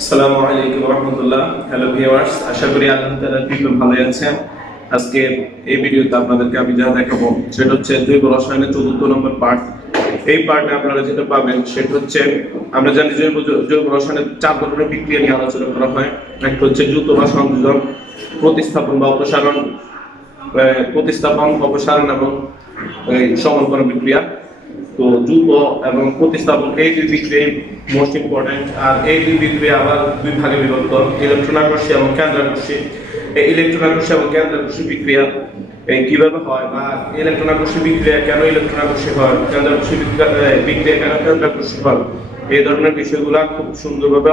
আসসালামু আলাইকুম রহমতুল্লাহ। Hello viewers, আশা করি আল্লাহ তাআলার কৃপায় ভালো আছেন। আজকে এই ভিডিওতে আপনাদেরকে আমি যা দেখাবো সেটা হচ্ছে জৈব রসায়নের ৪র্থ নম্বর পার্ট। এই পার্টে আপনারা যেটা পাবেন সেটা হচ্ছে, আমরা জানি জৈব রসায়নের 4 ধরনের বিক্রিয়া নিয়ে আলোচনা করা হয়। একটা হচ্ছে দ্রুত বা সংযোজন, প্রতিস্থাপন বা অপসারণ, অপসারণ এবং সমকরণ বিক্রিয়া। তো দ্রুত এবং প্রতিস্থাপন এই দুই বিক্রিয়া মোস্ট ইম্পর্টেন্ট। আর এই দুই বিক্রিয়া আবার দুই ভাগে বিভক্ত, ইলেকট্রন আকর্ষী এবং কেন্দ্র আকর্ষী। এই ইলেকট্রন আকর্ষী এবং কেন্দ্র আকর্ষী বিক্রিয়া কিভাবে হয়, বা ইলেকট্রন আকর্ষী বিক্রিয়া কেন ইলেকট্রন আকর্ষী হয়, কেন্দ্র আকর্ষী বিক্রিয়া কেন কেন্দ্র আকর্ষী হয়, এই ধরনের বিষয়গুলো খুব সুন্দরভাবে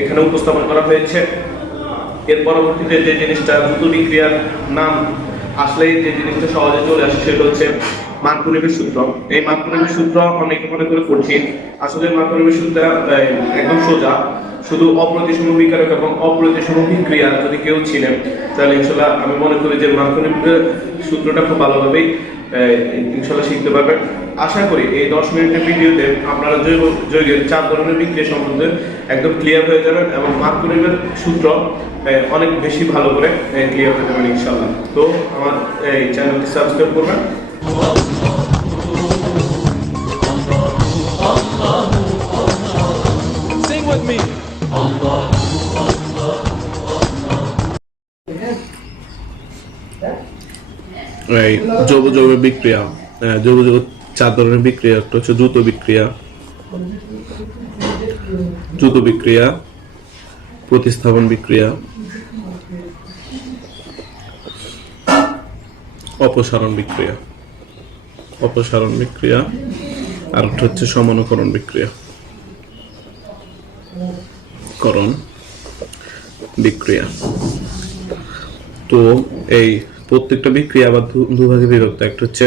এখানে উপস্থাপন করা হয়েছে। এর পরবর্তীতে যে জিনিসটা দ্রুত বিক্রিয়ার নাম আসলেই যে জিনিসটা সহজে চলে আসে সেটা হচ্ছে মার্কোনিভের সূত্র। এই মার্কোনিভের সূত্র অনেকে মনে করে কঠিন, আসলে মার্কোনিভের সূত্র একদম সোজা। শুধু অপ্রতিসম বিকারক এবং অপ্রতিসম বিক্রিয়া যদি কেউ ছিলেন তাহলে ইনশাল্লাহ আমি মনে করি যে মার্কোনিভের সূত্রটা খুব ভালোভাবেই ইনশাল্লাহ শিখতে পারবেন। আশা করি এই 10 মিনিটের ভিডিওতে আপনারা যৌগের 4 ধরনের বিক্রিয়া সম্বন্ধে একদম ক্লিয়ার হয়ে যাবেন এবং মার্কোনিভের সূত্র অনেক বেশি ভালো করে ক্লিয়ার হয়ে যাবেন ইনশাল্লাহ। তো আমার এই চ্যানেলটি সাবস্ক্রাইব করবেন। Sing with me. এই জৈব যৌগ বিক্রিয়া, জৈব যৌগ 4 ধরনের বিক্রিয়া। একটা হচ্ছে দ্রুত বিক্রিয়া, প্রতিস্থাপন বিক্রিয়া, অপসারণ বিক্রিয়া, আর একটা হচ্ছে সমানুকরণ বিক্রিয়া। তো এই প্রত্যেকটা বিক্রিয়া আবার দুভাগে বিভক্ত। একটা হচ্ছে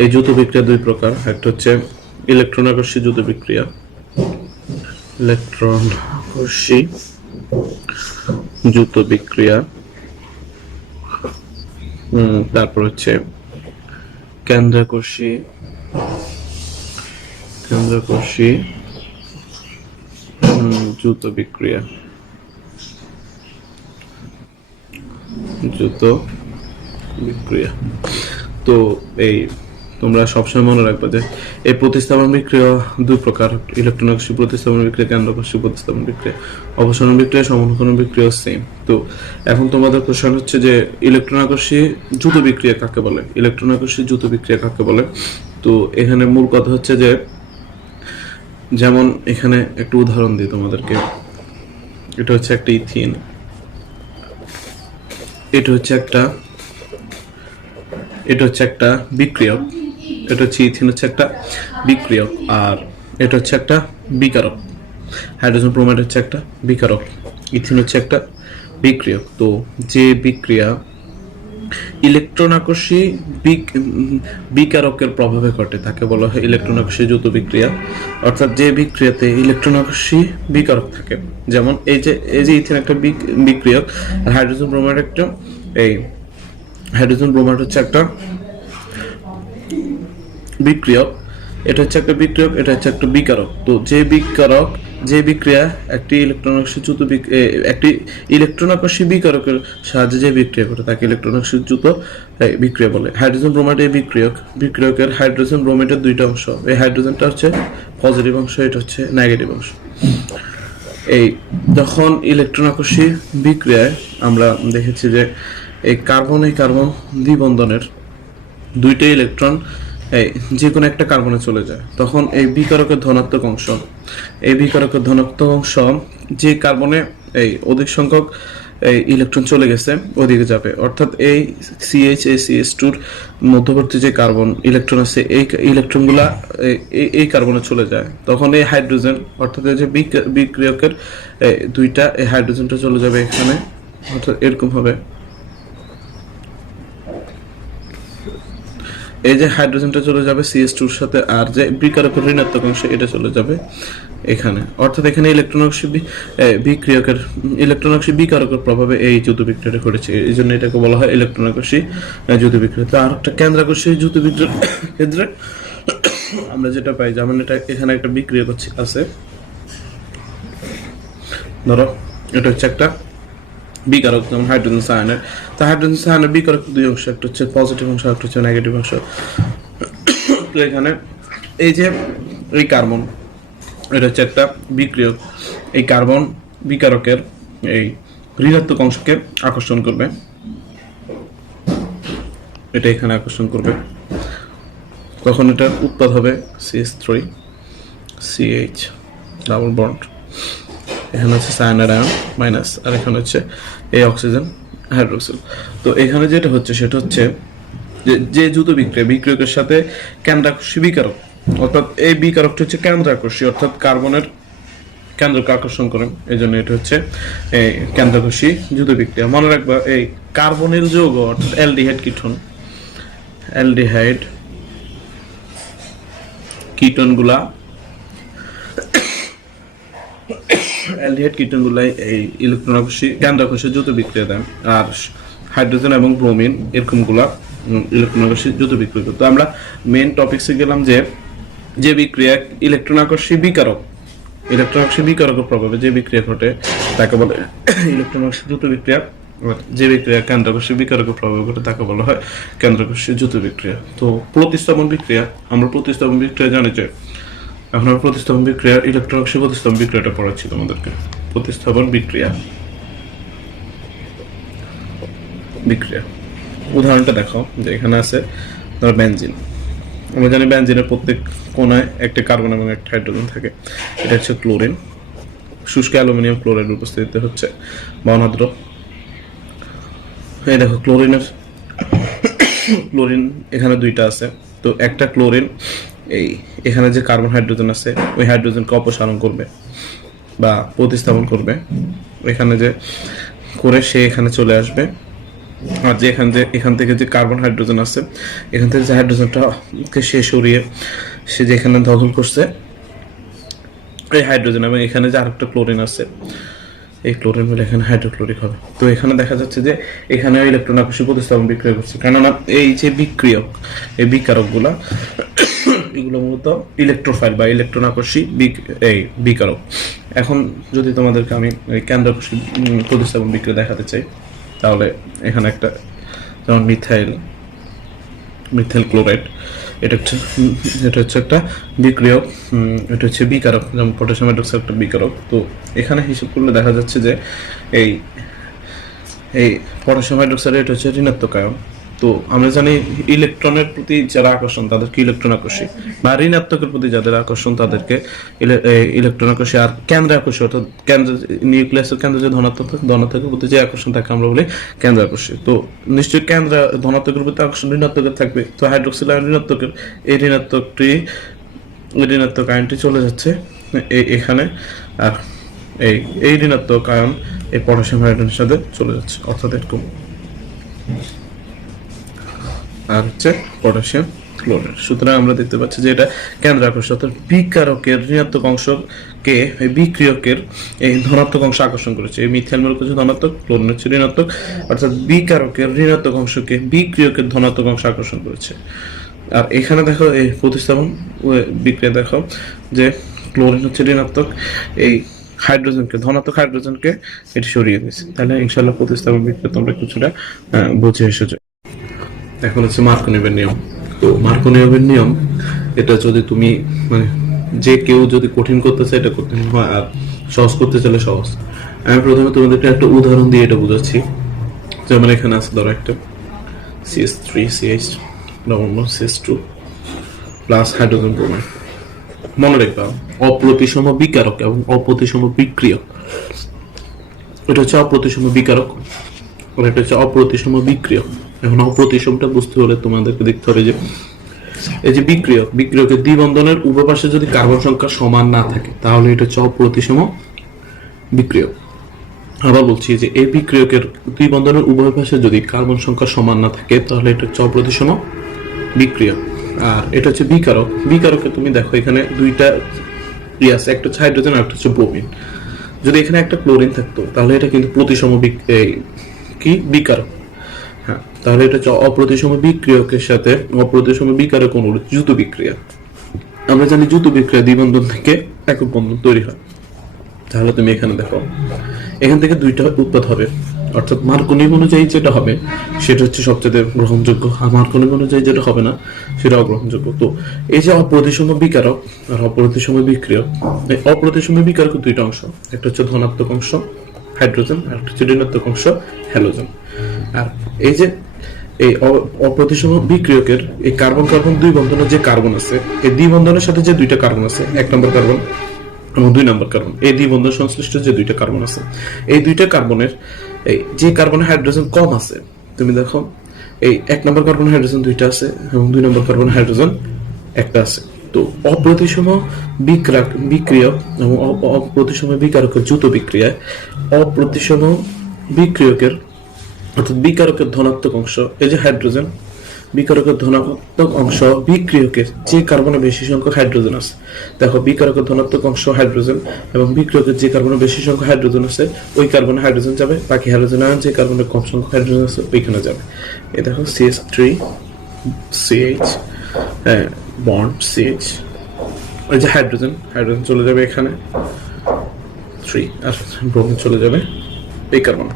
এই দ্রুত বিক্রিয়া 2 প্রকার। একটা হচ্ছে ইলেকট্রন আকর্ষী দ্রুত বিক্রিয়া, তারপর হচ্ছে কেন্দ্র আকর্ষী দ্রুত বিক্রিয়া। তো এই তোমরা সবসময় মনে রাখবে যে এই প্রতিস্থাপন বিক্রিয়া 2 প্রকার, ইলেকট্রন আকর্ষী প্রতিস্থাপন বিক্রিয়া, কেন্দ্র আকর্ষী প্রতিস্থাপন বিক্রিয়া। অপসারণ বিক্রিয়া, সমানুকরণ বিক্রিয়া সেম। তো এখন তোমাদের কোশ্চেন হচ্ছে যে ইলেকট্রন আকর্ষী দ্রুত বিক্রিয়া কাকে বলে। তো এখানে মূল কথা হচ্ছে যে, যেমন এখানে একটু উদাহরণ দিই তোমাদেরকে। এটা হচ্ছে একটা ইথিন, এটা হচ্ছে একটা বিক্রিয়ক। এটা হচ্ছে ইথিন, হচ্ছে একটা বিক্রিয়ক, আর এটা হচ্ছে একটা বিকারক। হাইড্রোজেন ব্রোমাইড হচ্ছে একটা বিকারক, ইথিন হচ্ছে একটা বিক্রিয়ক। তো যে বিক্রিয়া ইলেকট্রন আকর্ষী বিকারকের প্রভাবে ঘটে তাকে বলা হয় ইলেকট্রন আকর্ষী দ্রুত বিক্রিয়া। অর্থাৎ যে বিক্রিয়াতে ইলেকট্রন আকর্ষী বিকারক থাকে, যেমন এই যে ইথিন একটা বিক্রিয়ক, আর হাইড্রোজেন ব্রোমাইড হচ্ছে একটা বিক্রিয়ক। এটা হচ্ছে একটা বিক্রিয়ক, এটা হচ্ছে একটা বিকারক। তো যে বিক্রিয়া একটি ইলেকট্রন আকর্ষী বিকারকের সাহায্যে যে বিক্রিয়া করে তাকে ইলেকট্রন আকর্ষী দ্রুত বিক্রিয়া বলে। হাইড্রোজেন ব্রোমাইড এই বিক্রিয়কের হাইড্রোজেন ব্রোমাইডের 2টা অংশ। এই হাইড্রোজেনটা হচ্ছে পজিটিভ অংশ, এটা হচ্ছে নেগেটিভ অংশ। এই যখন ইলেকট্রন আকর্ষী বিক্রিয়ায় আমরা দেখেছি যে এই কার্বন দ্বিবন্ধনের 2টা ইলেকট্রন যে কোনো একটা কার্বনে চলে যায়, তখন এই বিকারকের ধনাত্মক অংশ যে কার্বনে এই অধিক সংখ্যক এই ইলেকট্রন চলে গেছে ওদিকে যাবে। অর্থাৎ এই CH2 মধ্যবর্তী যে কার্বন ইলেকট্রন আছে, এই ইলেকট্রনগুলা এই কার্বনে চলে যায়। তখন এই হাইড্রোজেন, অর্থাৎ এই যে বিক্রিয়কের 2টা, এই হাইড্রোজেনটা চলে যাবে এখানে, অর্থাৎ এরকম হবে। এই যে হাইড্রোজেনটা চলে যাবে CH2 এর সাথে, আর যে বিকারকের ঋণাত্মক অংশ এটা চলে যাবে এখানে। অর্থাৎ এখানে ইলেকট্রন আকর্ষী বিকারকের প্রভাবে এই দ্রুত বিক্রিয়াটা ঘটেছে, এই জন্য এটাকে বলা হয় ইলেকট্রন আকর্ষী দ্রুত বিক্রিয়া। তো আর একটা কেন্দ্র আকর্ষী দ্রুত বিক্রিয়ার ক্ষেত্রে আমরা যেটা পাই, যেমন এটা এখানে একটা বিক্রিয়ক আছে, ধরো এটা হচ্ছে একটা বিকারক, যেমন হাইড্রোজেন সায়ানের। তো হাইড্রোজেন সায়ানের বিকারক দুই অংশ, একটা হচ্ছে পজিটিভ অংশ, একটা হচ্ছে নেগেটিভ অংশ। তো এখানে এই যে এই কার্বন, এটা হচ্ছে একটা বিক্রিয়ক। এই কার্বন বিকারকের এই ঋণাত্মক অংশকে আকর্ষণ করবে, এটা এখানে আকর্ষণ করবে, তখন এটার উৎপাদ হবে CH3 CH ডাবল বন্ড। এখানে হচ্ছে সায়ানাইড আয়ন মাইনাস, আর এখানে হচ্ছে এই অক্সিজেন হাইড্রোক্সিল। তো এখানে যেটা হচ্ছে সেটা হচ্ছে যে দ্রুত বিক্রিয়কের সাথে কেন্দ্রাকর্ষী বিকারক, অর্থাৎ এই বিকারকটা হচ্ছে কেন্দ্রাকর্ষী, অর্থাৎ কার্বনের কেন্দ্রকে আকর্ষণ করে, এই জন্য এটা হচ্ছে এই কেন্দ্রাকর্ষী দ্রুত বিক্রিয়া। মনে রাখবা এই কার্বনিল যৌগ অর্থাৎ অ্যালডিহাইড কিটনগুলা এই ইলেকট্রন আকর্ষী কেন্দ্রাকর্ষী দ্রুত বিক্রিয়া দেয়, আর হাইড্রোজেন এবং ব্রোমিন এরকমগুলা ইলেকট্রন আকর্ষী দ্রুত বিক্রিয়া করে। তো আমরা মেইন টপিকসে গেলাম যে বিক্রিয়া ইলেকট্রন আকর্ষী বিকারকের প্রভাবে যে বিক্রিয়া ঘটে তাকে বলে ইলেকট্রন আকর্ষী দ্রুত বিক্রিয়া। যে বিক্রিয়া কেন্দ্রাকর্ষী বিকারকের প্রভাবে ঘটে তাকে বলা হয় কেন্দ্রাকর্ষী দ্রুত বিক্রিয়া। তো প্রতিস্থাপন বিক্রিয়া, আমরা প্রতিস্থাপন বিক্রিয়া জানি যে এখন আমরা প্রতিস্থাপন বিক্রিয়া ইলেকট্রন আকর্ষী প্রতিস্থাপন বিক্রিয়াটা পড়াচ্ছি তোমাদেরকে। প্রতিস্থাপন বিক্রিয়া উদাহরণটা দেখো, যে এখানে আছে ধর বেনজিন। আমরা জানি বেনজিনের প্রত্যেক কোণায় একটা কার্বন এবং একটা হাইড্রোজেন থাকে। এটা হচ্ছে ক্লোরিন, শুষ্ক অ্যালুমিনিয়াম ক্লোরাইড উপস্থিতিতে হচ্ছে বর্ণাদ্র। এই দেখো ক্লোরিন এখানে দুইটা আছে। তো একটা ক্লোরিন এখানে যে কার্বন হাইড্রোজেন আছে ওই হাইড্রোজেনকে অপসারণ করবে বা প্রতিস্থাপন করবে, এখানে যে করে সে এখানে চলে আসবে। আর যে এখান থেকে যে কার্বন হাইড্রোজেন আছে, এখান থেকে যে হাইড্রোজেনটাকে সে সরিয়ে সে যেখানে দখল করছে এই হাইড্রোজেন, এবং এখানে যে আরেকটা ক্লোরিন আছে, এই ক্লোরিন মিলে এখানে হাইড্রোক্লোরিক হবে। তো এখানে দেখা যাচ্ছে যে এখানে ইলেকট্রন আকর্ষী প্রতিস্থাপন বিক্রিয়া করছে, কেননা এই যে বিক্রিয়ক, এই বিকারকগুলা এগুলো মূলত ইলেকট্রোফাইল বা ইলেকট্রন আকর্ষী এই বিকারক। এখন যদি তোমাদেরকে আমি কেন্দ্রাকর্ষী প্রতিস্থাপন বিক্রিয়া দেখাতে চাই, তাহলে এখানে একটা যেমন মিথাইল ক্লোরাইড, এটা হচ্ছে একটা বিক্রিয়ক, এটা হচ্ছে বিকারক, যেমন পটাশিয়াম হাইড্রোক্সাইড একটা বিকারক। তো এখানে হিসাব করলে দেখা যাচ্ছে যে এই পটাশিয়াম হাইড্রোক্সাইড এটা হচ্ছে ঋণাত্মক আয়ন। তো আমরা জানি ইলেকট্রনের প্রতি যারা আকর্ষণ তাদেরকে ইলেকট্রন আকর্ষী, বা ঋণাত্মকের প্রতি যাদের আকর্ষণ তাদেরকে ইলেকট্রন আকর্ষী। আর কেন্দ্র আকর্ষী অর্থাৎ নিউক্লিয়াসের কেন্দ্রে যে ধনাত্মকের প্রতি যে আকর্ষণ তাকে আমরা বলি কেন্দ্র আকর্ষী। তো নিশ্চয়ই কেন্দ্র ধনাত্মকের প্রতি আকর্ষণ ঋণাত্মকের থাকবে। তো হাইড্রোক্সিল আয়ন ঋণাত্মকের, এই ঋণাত্মক আয়নটি চলে যাচ্ছে এখানে, আর এই ঋণাত্মক আয়ন এই পটাশিয়াম হাইড্রোজেনের সাথে চলে যাচ্ছে, অর্থাৎ এরকম। আর হচ্ছে পটাশিয়াম ক্লোরাইড। সুতরাং আমরা দেখতে পাচ্ছি যে এটা কেন্দ্র আকর্ষণ, অর্থাৎ বিকারকের ঋণাত্মক অংশকে এই বিক্রিয়কের এই ধনাত্মক অংশ আকর্ষণ করেছে। এই মিথাইল মূলক হচ্ছে ধনাত্মক, ক্লোরিন হচ্ছে ঋণাত্মক, অর্থাৎ বিকারকের ঋণাত্মক অংশকে বিক্রিয়কের ধনাত্মক অংশ আকর্ষণ করেছে। আর এখানে দেখো এই প্রতিস্থাপন বিক্রিয়া দেখো যে ক্লোরিন হচ্ছে ঋণাত্মক, এই হাইড্রোজেনকে ধনাত্মক হাইড্রোজেনকে এটি সরিয়ে দিয়েছে। তাহলে ইনশাআল্লাহ প্রতিস্থাপন বিক্রিয়া তোমরা কিছুটা বুঝে এসেছো। এখন হচ্ছে মার্কোনিভের নিয়ম। তো মার্কোনিভের নিয়ম এটা যদি তুমি যে কেউ যদি কঠিন করতে চায় এটা কঠিন হয়, আর সহজ করতে চাইলে সহজ। আমি প্রথমে তোমাদেরকে একটা উদাহরণ দিয়ে এটা বুঝাচ্ছি। যেমন এখানে আছে ধরো একটা CH3 CH CH2 plus hydrogen bromide. মনে রাখবা অপ্রতিসম বিকারক এবং অপ্রতিসম বিক্রিয়ক, এটা হচ্ছে অপ্রতিসম বিকারক আর এটা হচ্ছে অপ্রতিসম বিক্রিয়ক। এখন অপ্রতিসমটা বুঝতে হলে তোমাদেরকে দেখতে হবে যে এই যে বিক্রিয়কের দ্বিবন্ধনের উভয় পাশে যদি কার্বন সংখ্যা সমান না থাকে তাহলে এটা হচ্ছে অপ্রতিসম বিক্রিয়ক। আবার বলছি যে এই বিক্রিয়কের দ্বিবন্ধনের উভয় পাশে যদি কার্বন সংখ্যা সমান না থাকে তাহলে এটা হচ্ছে অপ্রতিসম বিক্রিয়ক। আর এটা হচ্ছে বিকারকে তুমি দেখো এখানে দুইটা আছে, একটা হচ্ছে হাইড্রোজেন আর একটা হচ্ছে ব্রোমিন। যদি এখানে একটা ক্লোরিন থাকতো তাহলে এটা কিন্তু প্রতিসম বিকারক। হ্যাঁ, তাহলে এটা হচ্ছে অপ্রতিসম বিক্রিয়কের সাথে অপ্রতিসম বিকারক অনুরোধ যৌথ বিক্রিয়া। আমরা জানি যৌথ বিক্রিয়া দ্বিবন্ধন থেকে একক বন্ধন তৈরি হয়। তাহলে তুমি এখানে দেখো, এখান থেকে দুইটা উৎপাদ হবে, অর্থাৎ মার্কনিম অনুযায়ী যেটা হবে সেটা হচ্ছে সবচেয়ে গ্রহণযোগ্য, আর মার্কনিম অনুযায়ী যেটা হবে না সেটা অগ্রহণযোগ্য। তো এই যে অপ্রতিসম বিকারক আর অপ্রতিসম বিক্রিয়ক, এই অপ্রতিসম বিকারক দুইটা অংশ, একটা হচ্ছে ধনাত্মক অংশ হাইড্রোজেন আর একটা হচ্ছে ঋণাত্মক অংশ হ্যালোজেন। আর এই যে এই অপ্রতিসম বিক্রিয়কের এই কার্বন কার্বন দুই বন্ধনের যে কার্বন আছে, এই দ্বিবন্ধনের সাথে যে দুইটা কার্বন আছে, 1 নম্বর কার্বন এবং 2 নম্বর কার্বন, এই দ্বিবন্ধন সংশ্লিষ্ট যে দুইটা কার্বন আছে, এই দুইটা কার্বনের এই যে কার্বনের হাইড্রোজেন কম আছে, তুমি দেখো এই 1 নম্বর কার্বন হাইড্রোজেন দুইটা আছে এবং 2 নম্বর কার্বন হাইড্রোজেন একটা আছে। তো অপ্রতিসম বিক্রিয়ক এবং অপ্রতিসম বিকারকের যৌথ বিক্রিয়ায় অপ্রতিসম বিক্রিয়কের অর্থাৎ বিকারকের ধনাত্মক অংশ, এই যে হাইড্রোজেন, বিকারকের ধনাত্মক অংশ বিক্রিয়কের যে কার্বনে বেশি সংখ্যক হাইড্রোজেন আছে, দেখো বিকারকের ধনাত্মক অংশ হাইড্রোজেন এবং বিক্রিয়কের যে কার্বনে বেশি সংখ্যক হাইড্রোজেন আছে ওই কার্বনে হাইড্রোজেন যাবে, বাকি হাইড্রোজেন আয়ন যে কার্বনে কম সংখ্যক হাইড্রোজেন আছে ওইখানে যাবে। এই দেখো CH3 CH বন্ড CH, ওই যে হাইড্রোজেন চলে যাবে এখানে 3 আর ব্রোমিন চলে যাবে এই কার্বন।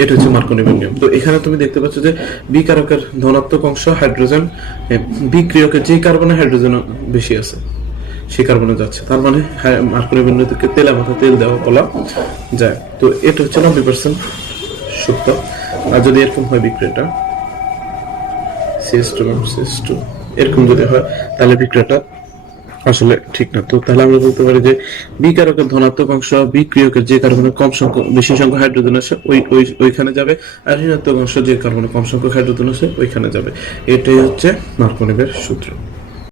এটা হচ্ছে মার্কনিমের নিয়ম। তো এখানে তুমি দেখতে পাচ্ছ যে বিকারকের ধনাত্মক অংশ হাইড্রোজেন বিক্রিয়কের যে কার্বনে হাইড্রোজেন বেশি আছে সেই কার্বনে যাচ্ছে, তার মানে মার্কনিমের নিয়মকে তেলে মাথা তেল দেওয়া বলা যায়। তো এটা হচ্ছে 90% সত্য। আর যদি এরকম হয় বিক্রিয়াটা CH2 এরকম যদি হয় তাহলে বিক্রিয়াটা আসলে ঠিক না। তো তাহলে আমরা বলতে পারি যে বিকারকের ধনাত্মক অংশ বিক্রিয়কের যে কার্বনের কম সংখ্যক বেশি সংখ্যক হাইড্রোজেন আছে ওইখানে যাবে, আর ঋণাত্মক অংশ যে কার্বনের কম সংখ্যক হাইড্রোজেন আছে ওইখানে যাবে। এটাই হচ্ছে মার্কনিমের সূত্র।